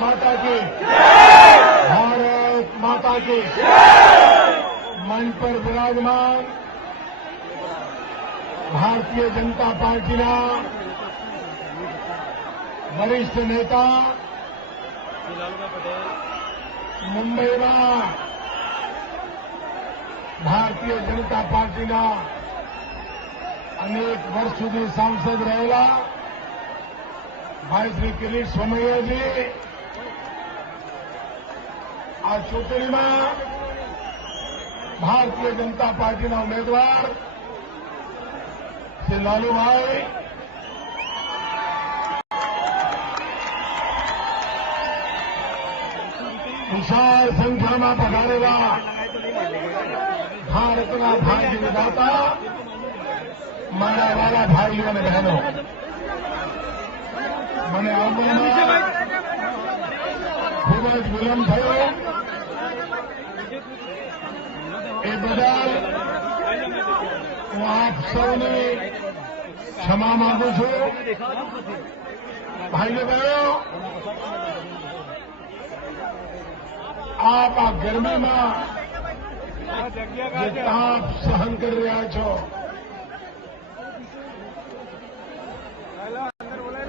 माता की भारत माता की मंच पर विराजमान भारतीय जनता पार्टीना वरिष्ठ नेता मुंबईમાં ભારતીય જનતા પાર્ટીના અનેક વર્ષ સુધી સાંસદ રહેલા ભાઈ શ્રી કિરીટ સોમૈયાજી આ ચૂંટણીમાં ભારતીય જનતા પાર્ટીના ઉમેદવાર શ્રી લાલુભાઈ विशाल संख्या में पधारेला भारतना भाग्य विधाता मारा वाला भाईओ ने बहनों मैंने आवવામાં ખૂબ જ વિલંબ થયો એ બદલ હું આપ સૌની ક્ષમા માંગુ છું ભાઈઓ બહેનો आप आ गर्मी में જે તાપ સહન કરી રહ્યા છો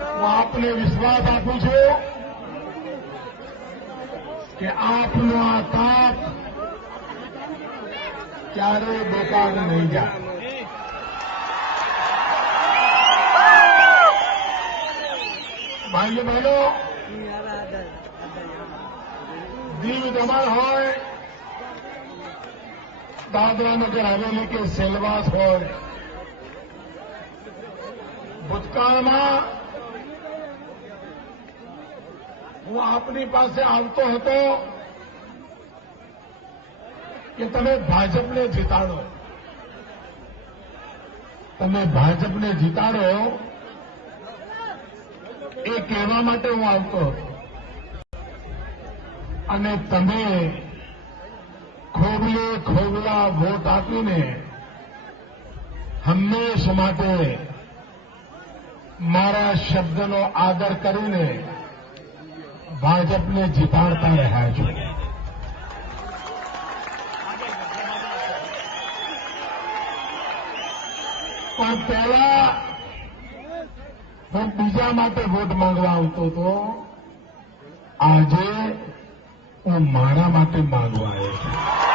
હું આપને વિશ્વાસ આપું છું કે આપનો આ તાપ ક્યારેય બેકાર નહીં જાય ભાઈઓ બહેનો દીવ દમણ હોય દાદરા નગર હવેલી કે સેલવાસ હોય ભૂતકાળમાં હું આપની પાસે આવતો હતો કે તમે ભાજપને જીતાડો એ કહેવા માટે હું આવતો હતો અને તમે ખોબલે ખોબલા વોટ આપીને હંમેશ માટે મારા શબ્દનો આદર કરીને ભાજપને જીતાડતા રહ્યા છો પણ પહેલા હું બીજા માટે વોટ માંગવા આવતો હતો આજે હું મારા માટે માંગવા આવ્યો છું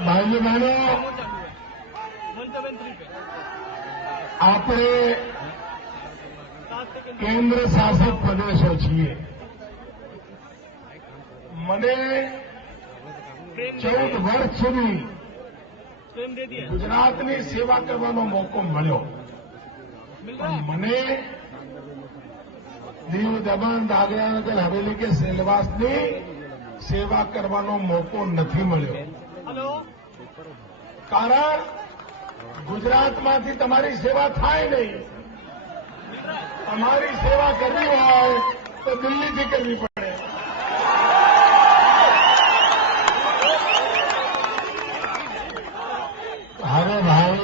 ભાઈઓ બહેનો આપણે કેન્દ્ર શાસિત પ્રદેશો છીએ મને 14 વર્ષ સુધી ગુજરાતની સેવા કરવાનો મોકો મળ્યો મને દીવ દમણ દાદરા નગર હવેલી કે સેલવાસની સેવા કરવાનો મોકો નથી મળ્યો કારણ ગુજરાતમાંથી તમારી સેવા થાય નહીં हमारी सेवा करनी हो तो दिल्ली से करनी पड़े अरे भाई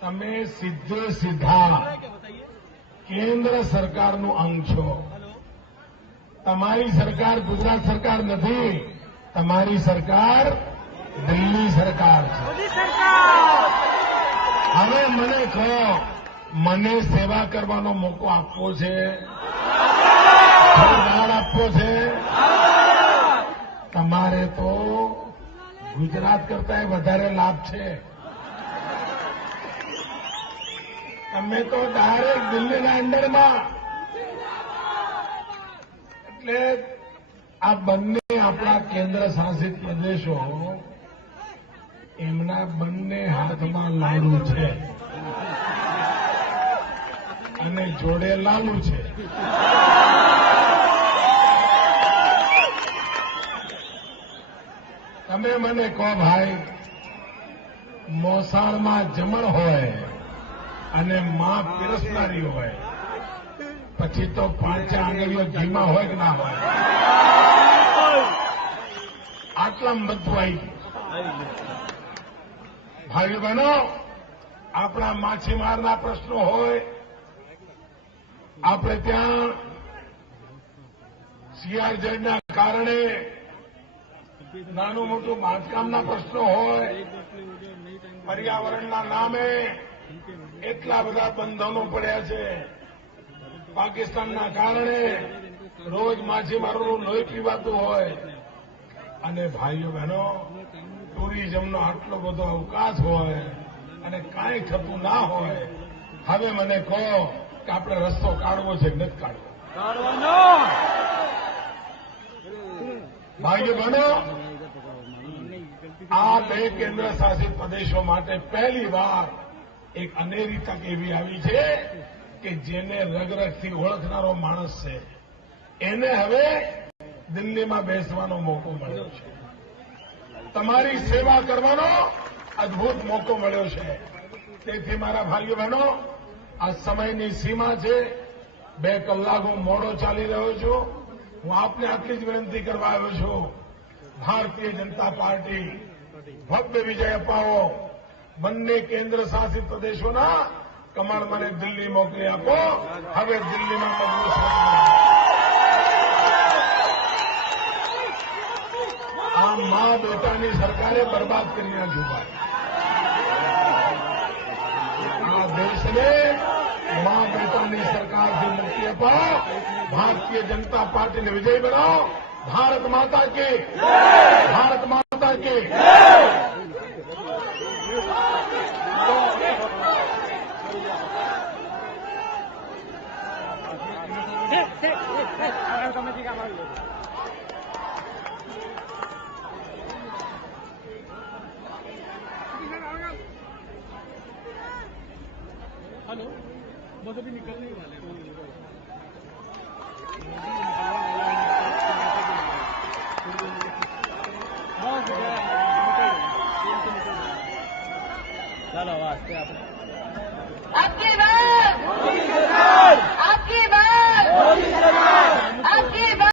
તમે સીધે સીધા કેન્દ્ર સરકારનું અંગ છો તમારી સરકાર ગુજરાત સરકાર નથી તમારી સરકાર દિલ્હી સરકાર છે હવે મને કહો મને સેવા કરવાનો મોકો આપવો છે ઘરદાર આપવો છે તમારે તો ગુજરાત કરતા વધારે લાભ છે તમે તો ડાયરેક્ટ દિલ્હીના અંડરમાં એટલે આ બંને આપણા કેન્દ્ર શાસિત પ્રદેશો એમના બંને હાથમાં લાડુ છે અને જોડે લાલુ છે તમે મને કહો ભાઈ મોસાળમાં જમણ હોય અને માં પીરસનારી હોય, પછી તો પાંચે આંગળીઓ ઘીમાં હોય કે ના હોય, આટલામાં બધું આવી ગયું. ભાઈઓ બહેનો, આપણા માછીમારના પ્રશ્નો હોય, આપણે ત્યાં સીઆરઝેડના કારણે નાનું મોટું બાંધકામના પ્રશ્નો હોય, પર્યાવરણના નામે એટલા બધા બંધનો પડ્યા છે, પાકિસ્તાનના કારણે રોજ માછીમારોનું લોહી પીવાતું હોય, અને ભાઈઓ બહેનો ટુરિઝમનો આટલો બધો અવકાશ હોય અને કાંઈ થતું ના હોય. હવે મને કહો કે આપણે રસ્તો કાઢવો છે કે નથી કાઢવો? ભાઈઓ બહેનો, આ બે કેન્દ્ર શાસિત પ્રદેશો માટે પહેલી વાર એક અનેરી તક એવી આવી છે કે જેને રગરગથી ઓળખનારો માણસ છે એને હવે દિલ્હીમાં બેસવાનો મોકો મળ્યો છે. તમારી સેવા કરવાનો અદભુત મોકો મળ્યો છે. તેથી મારા ભાઈઓ બહેનો, આ સમયની સીમા છે. 2 કલાક હું મોડો ચાલી રહ્યો છું. હું આપને આટલી જ વિનંતી કરવા આવ્યો છું, ભારતીય જનતા પાર્ટી ભવ્ય વિજય અપાવો. બંને કેન્દ્ર શાસિત પ્રદેશોના કમળ મને દિલ્હી મોકલી આપો. હવે દિલ્હીમાં મજબૂત આ મા બેટાની સરકારે બરબાદ કરી નાખ્યું. આ દેશને મા બેટાની સરકારથી મુક્તિ અપાવો. ભારતીય જનતા પાર્ટીને વિજય બનાવો. ભારત માતા की, ભારત માતા की. हेलो, बस अभी निकलने ही वाले हैं. चलो वास्ते आपकी बात, आपकी बात, आपकी बात.